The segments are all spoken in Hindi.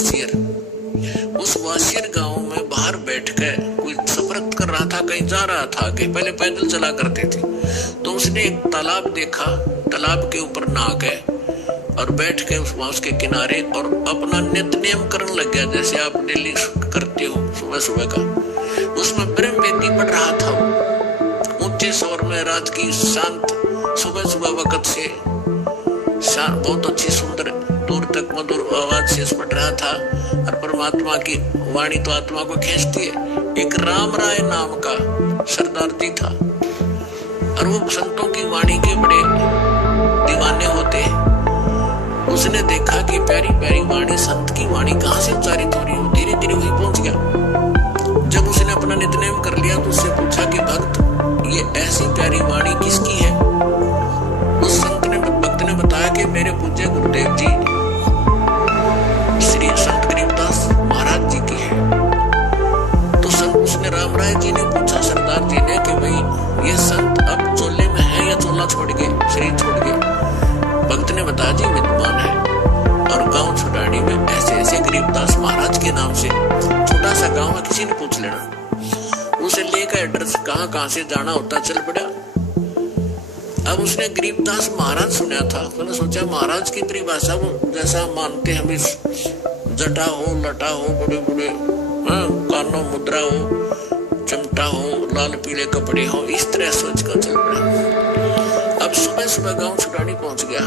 वासियर। उस वासियर गांव में बाहर बैठकर कोई सफर कर रहा था, कहीं जा रहा था, कहीं पहले पैदल चला करते थे। तो उसने एक तालाब देखा, तालाब के ऊपर नहा गए और बैठ के उसके किनारे और अपना नित्यनेम करने लग गया, जैसे आप डेली करते हो सुबह सुबह का। उसमें ब्रह्म वेदी पढ़ रहा था, ऊंचे स्वर में रात की शांत सुबह सुबह वक्त से बहुत अच्छी सुंदर दूर तक मधुर आवाज से पढ़ रहा था। और परमात्मा की वाणी तो आत्मा को खींचती है। एक राम राय नाम का सरदार जी था और वो संतों की वाणी के बड़े दीवाने होते हैं। उसने देखा कि प्यारी प्यारी वाणी, संत की वाणी कहाँ से उच्चारित हो रही है। धीरे धीरे वहीं पहुंच गया। जब उसने अपना नित्यनेम कर लिया तो उससे पूछा कि भक्त, ये ऐसी प्यारी वाणी किसकी है। उस भक्त ने बताया कि मेरे पूज्य गुरुदेव जी श्री संत गरीबदास महाराज जी की है। तो संत उसने राम राय जी ने पूछा सरदार जी ने कि भाई ये संत अब चोले में है या चोला छोड़ के शरीर छोड़ के। भक्त ने बताया जी विद्वान है और गांव छुटाड़ी में ऐसे ऐसे गरीबदास महाराज के नाम से छोटा सा गांव है, किसी ने पूछ लेना। उसे लेकर एड्रेस कहाँ से जाना होता चल पड़ा। अब उसने गरीबदास महाराज सुना था, उसने सोचा महाराज की परिभाषा वो जैसा मानते हम, इस जटा हो, लटा हो, बड़े बड़े कानों मुद्रा हो, चमटा हो, लाल पीले कपड़े हो, इस तरह सोच कर चल पड़ा। अब सुबह सुबह गांव छुटानी पहुंच गया।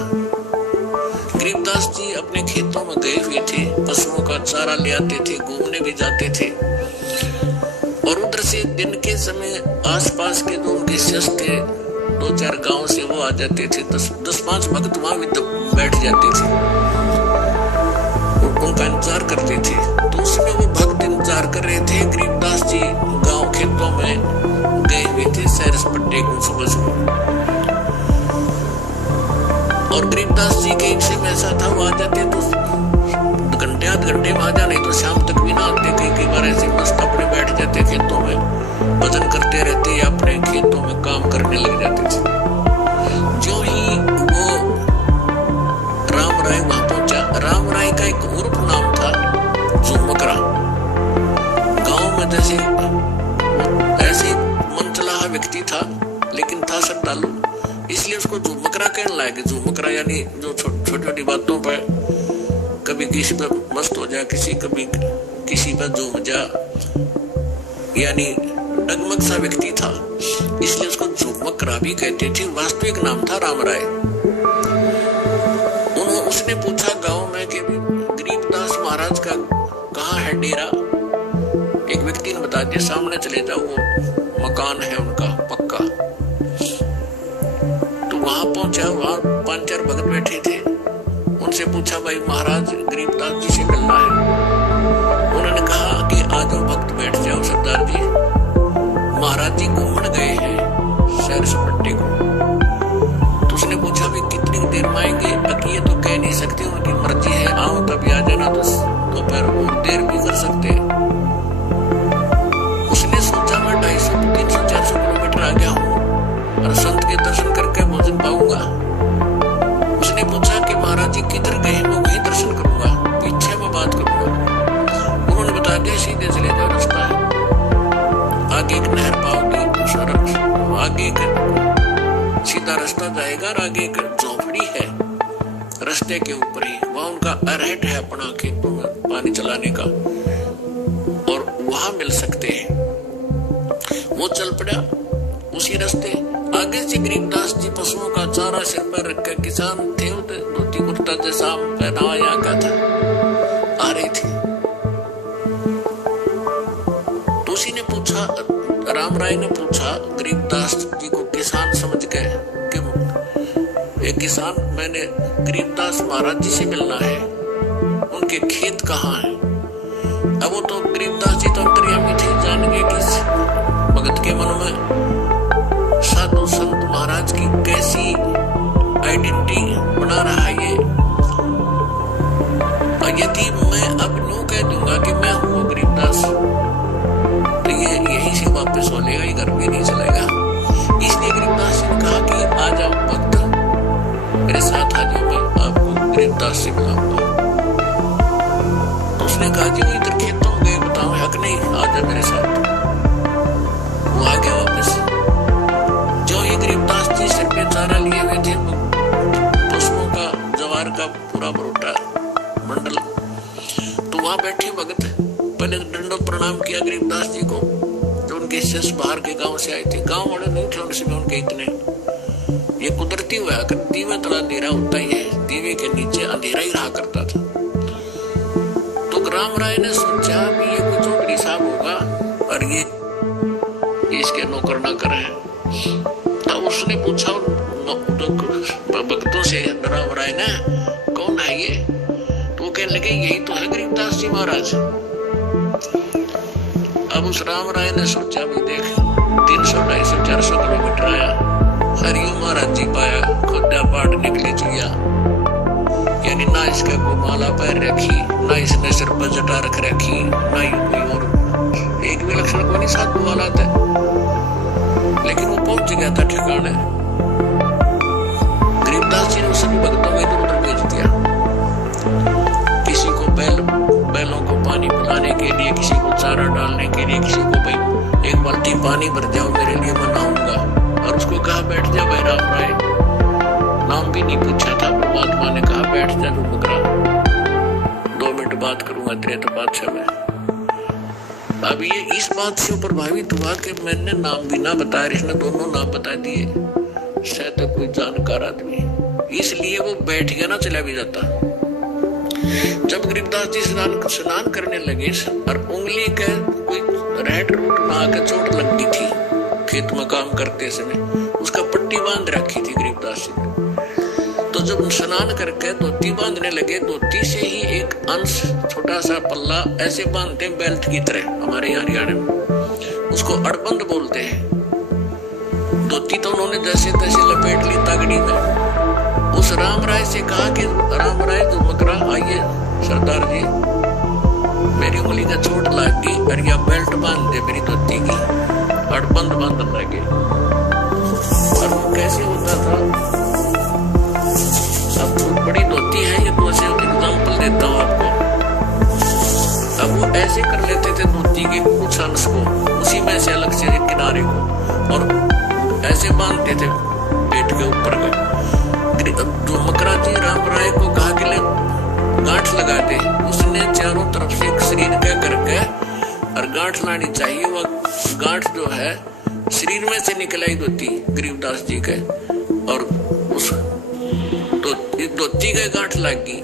गरीबदास जी अपने खेतों में गए हुए थे, पशुओं का चारा ले आते थे, घूमने भी जाते थे। और उधर से दिन के समय आसपास के जो उनके शिष्य थे, 2-4 गांव से वो आ जाते थे। 10-5 भक्त वहां भी बैठ जाते थे, उनका इंतजार करते थे। तो उसमें वो भक्त इंतजार कर रहे थे। गरीबदास जी गांव खेतों में गए हुए थे सैर सपाटे को सुबह सुबह। और गरीबदास जी के एक से ऐसा था, वो आ जाते तो घंटे आध घंटे में आ जाने, तो शाम तक भी ना आते। कई बार ऐसे मस्त अपने बैठ जाते खेतों में, भजन करते रहते या अपने खेतों में काम करने लग जाते थे। जो ही वो राम राय वहां पहुंचा, राम राय का एक उर्फ नाम था झुमकरा। गांव में जैसे ऐसे मनचलाहा व्यक्ति था, लेकिन था श्रद्धालु, इसलिए उसको झुमकरा कहने लगे। झुमकरा यानी जो छोटी छोटी बातों पर कभी किसी पर मस्त हो जा, कभी किसी पर झूम जा, यानी डगमग सा व्यक्ति था, इसलिए उसको झुमकरा भी कहते थे। वास्तविक नाम था राम राय। उसने पूछा गांव में कि गरीबदास महाराज का कहाँ है डेरा। एक व्यक्ति ने बता दिया, सामने चले जाओ, वो मकान है उनका पक्का। तो वहां पहुंचा, वहां 5-4 भक्त बैठे थे। उनसे पूछा, भाई महाराज गरीबदास जी से मिलना है। उन्होंने कहा कि आ जाओ भक्त, बैठ जाओ सरदार जी। महाराज जी घूमने गए हैं सैर सपाटे को। तो उसने पूछा, भाई कितनी देर में आएंगे। बाकी ये तो कह नहीं सकते, उनकी मर्जी है, आओ तभी आ जाना, तो फिर और देर भी कर सकते। उसने सोचा मैं 250, 300, 400 किलोमीटर आ गया हूँ और संत के दर्शन करके भोजन पाऊंगा। उसने पूछा कि महाराज जी किधर गए, मैं वही दर्शन करूंगा, पीछे मैं बात करूंगा। उन्होंने बता दिया, सीधे चले जाओ, रास्ता है, आगे एक नहर पाओगे, आगे एक सीधा रास्ता जाएगा और आगे एक झोपड़ी है रास्ते के ऊपर ही, वहां उनका अरहट है अपना खेतों में पानी चलाने का, और वहां मिल सकते हैं। वो चल पड़ा उसी रास्ते। आगे से गरीबदास जी पशुओं का चारा सिर पर रखकर, किसान थे, धोती कुर्ता जैसा पहनावा का था, आ रहे थे। तो उसी ने पूछा, राम राय ने पूछा गरीबदास जी को, किसान समझ गए कि एक किसान, मैंने गरीबदास महाराज जी से मिलना है, उनके खेत कहाँ हैं। अब वो तो गरीबदास जी तो अंतर्यामी थे, जान गए कि भगत के मन में साधु संत महाराज की कैसी आइडेंटिटी बना रहा है ये। और यदि मैं अब नो कह दूंगा कि मैं हूँ गरीबदास, तो ये यहीं से वापस हो लेगा, ये घर भी नहीं चलेगा। इसलिए गरीबदास ने कहा कि आ जाओ भक्त, मेरे साथ आ जाओ, मैं आपको गरीबदास से मिलाऊंगा। तो उसने कहा कि वो इधर खेतों में गए, बताओ हक नहीं, आ जा मेरे साथ। वो आ गया वापस। जो ही गरीबदास जी सिर पे चारा लिए हुए थे, पशुओं का जवार का पूरा बरोटा मंडल, तो वहां बैठे भगत पहले दंडोत प्रणाम किया गरीबदास जी को, जो उनके शिष्य बाहर के गांव से आए थे। गांव वाले नहीं थे उनसे उनके इतने, ये कुदरती हुआ कर दीवे तला अंधेरा होता ही है, दीवे के नीचे अंधेरा ही रहा करता था। तो राम राय ने सोचा कि ये कोई चौधरी साहब होगा और ये इसके नौकर ना करे। तब उसने पूछा भक्तों से, राम राय ने, कौन है ये? तो कहने लगे यही तो है गरीबदास जी महाराज। अब उस राम राय ने सोचा भी देख 300, 250, 400 किलोमीटर आया, हरिओम महाराज जी पाया, खुदा पाट निकली चुया, यानी ना इसका कोई माला पैर रखी, ना इसने सिर पर जटा रख रखी, ना ही कोई और एक भी लक्षण कोई नहीं साधु वाला था। लेकिन वो पहुंच गया था ठिकाने। गरीबदास जी ने सभी भक्तों को इधर उधर भेज दिया, किसी को बैलों को पानी पिलाने के लिए, किसी को चारा डालने के लिए, किसी को भाई एक बाल्टी पानी भर जाओ मेरे लिए, मैं नहाऊंगा। और उसको कहा बैठ जा भाई राम राय, नाम भी नहीं पूछा था। परमात्मा ने कहा बैठ जा तू बकरा, 2 मिनट बात करूंगा तेरे तो बादशाह में। अब ये इस बात से प्रभावित हुआ कि मैंने नाम भी ना बताया, इसने दोनों नाम बता दिए, शायद तो कोई जानकार आदमी, इसलिए वो बैठ गया ना, चला भी जाता। जब गरीबदास जी स्नान करने लगे और उंगली का कोई रेड रूट में आकर चोट लग गई थी, खेत में काम करते समय उसका पट्टी बांध रखी थी गरीबदास जी ने। तो जब स्नान करके धोती बांधने लगे, धोती से ही एक अंश छोटा सा पल्ला ऐसे बांधते हैं बेल्ट की तरह, हमारे यहाँ हरियाणा में उसको अड़बंद बोलते हैं। धोती तो उन्होंने जैसे तैसे लपेट ली तगड़ी में। उस राम राय से कहा कि राम राय जो मकरा, आइए सरदार जी, मेरी उंगली का चोट लग गई और यह बेल्ट बांध दे मेरी धोती की, अड़बंद बांधने लगे। और वो कैसे होता था, अब बहुत बड़ी धोती है ये, तो ऐसे एग्जाम्पल देता हूँ आपको। अब वो ऐसे कर लेते थे धोती के कुछ अंश को, उसी में से अलग से किनारे को, और ऐसे बांधते थे पेट के ऊपर का। जो मकरा जी राम राय को कहा कि ले गांठ लगा दे, उसने चारों तरफ से एक शरीर का करके और गांठ लानी चाहिए। वह गांठ जो है शरीर में से निकल आई धोती गरीबदास जी के, और उस धोती का गांठ लग गई।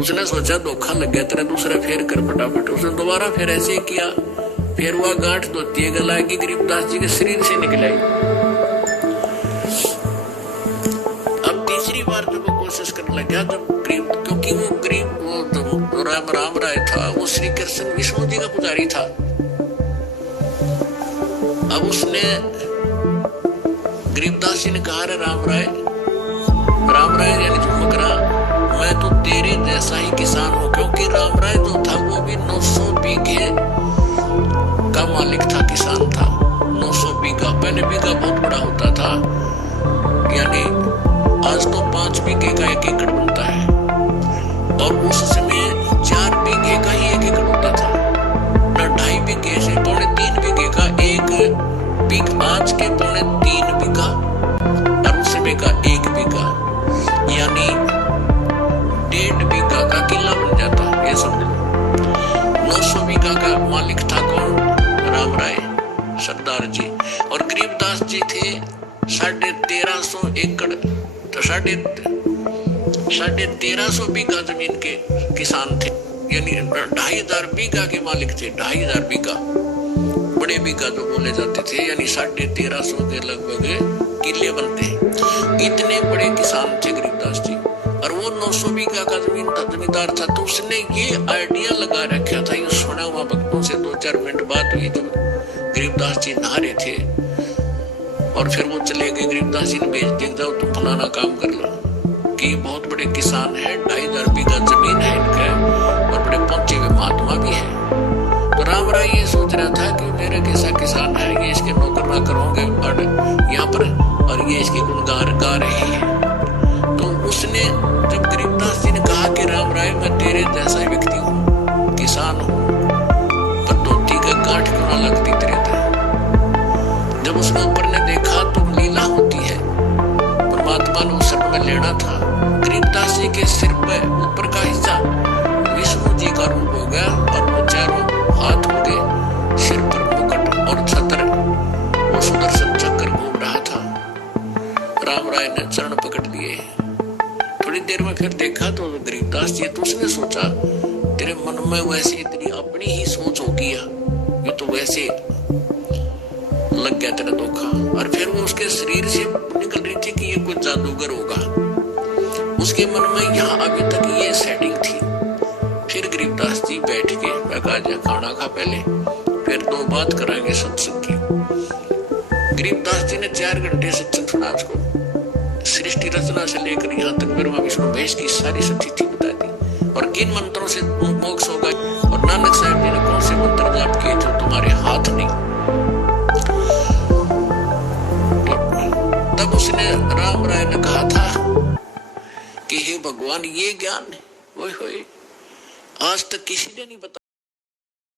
उसने सोचा धोखा लग गया तेरा, दूसरा फेर कर फटाफट। उसने दोबारा फिर ऐसे किया, फिर वह गांठ धोती का लग गई, गरीबदास जी के शरीर से निकल आई। अब तीसरी बार जब वो कोशिश करने लगा, जब क्योंकि वो गरीब वो राम राय था, वो श्री कृष्ण विष्णु जी का पुजारी था। अब उसने गरीबदास जी ने कहा, राम राय यानी जो मकरा, मैं तो तेरे जैसा ही किसान हूं। क्योंकि राम राय जो था वो भी 900 बीघे का मालिक था, किसान था। 900 बीघा, पहले बीघा बहुत बड़ा होता था, यानी आज तो 5 बीघे का 1 एकड़ बनता है, और उस समय 4 बीघे का ही 1 एकड़ होता था, न 2.5 बीघे से 3.25 बीघे का 1 बीघा, आज के 3.25 बीघा और उस समय का 1 बीघा, यानी 1.5 बीघा का किला बन जाता, ये समझो। 900 बीघा का मालिक था कौन? राम राय सरदार जी। और गरीबदास जी थे 1350 एकड़, तो 1350 बीघा जमीन के किसान थे, यानी 2500 बीघा के मालिक थे। 2500 बीघा, बड़े बीघा जो बोले जाते थे, यानी 1350 के लगभग किले बनते हैं। इतने बड़े किसान थे गरीबदास जी, और वो 900 बीघा का जमींदार था। तो उसने ये आइडिया लगा रखा था, ये सुना हुआ भक्तों से 2-4 मिनट बात हुई जब गरीबदास जी नहा रहे थे, और फिर वो चले गए। गरीबदास जी ने भेज दिया, जाओ तुम फलाना काम कर लो, कि बहुत बड़े किसान है, 2500 बीघा जमीन है इनका, और बड़े पहुंचे हुए महात्मा भी है। तो राम राय ये सोच रहा था कि मेरा कैसा किसान है, ये इसके नौकर ना करोगे और यहाँ पर, और ये इसके गुणगान गा रहे हैं। तो उसने जब गरीबदास जी ने कहा कि राम राय मैं तेरे जैसा व्यक्ति हूँ, जन्म लेना था। गरीबदास जी के सिर पर ऊपर का हिस्सा विष्णु जी का रूप हो गया और वो चारों हाथ हो गए, सिर पर मुकुट और छत्र, वो सुदर्शन चक्र घूम रहा था। राम राय ने चरण पकड़ लिए। थोड़ी देर में फिर देखा तो गरीबदास जी, तो उसने सोचा तेरे मन में वैसे इतनी अपनी ही सोच होगी, ये तो वैसे लग गया तेरा धोखा। और फिर वो उसके शरीर से निकल रही थी कि ये कोई जादूगर होगा। उसके मन में यहाँ अभी तक ये सेटिंग थी। फिर गरीबदास जी बैठ के खाना खा पहले, फिर दो बात कराएंगे सत्संग की। गरीबदास जी ने 4 घंटे सत्संग सुना उसको। सृष्टि रचना से लेकर यहाँ तक ब्रह्मा विष्णु महेश की सारी स्थिति बता दी और किन मंत्रों से मोक्ष होगा और नानक साहब जी ने कौन से मंत्र जाप किए थे तुम्हारे हाथ नहीं। तो तब उसने राम राय ने कहा था कि हे भगवान, ये ज्ञान ओए होए आज तक किसी ने नहीं बताया।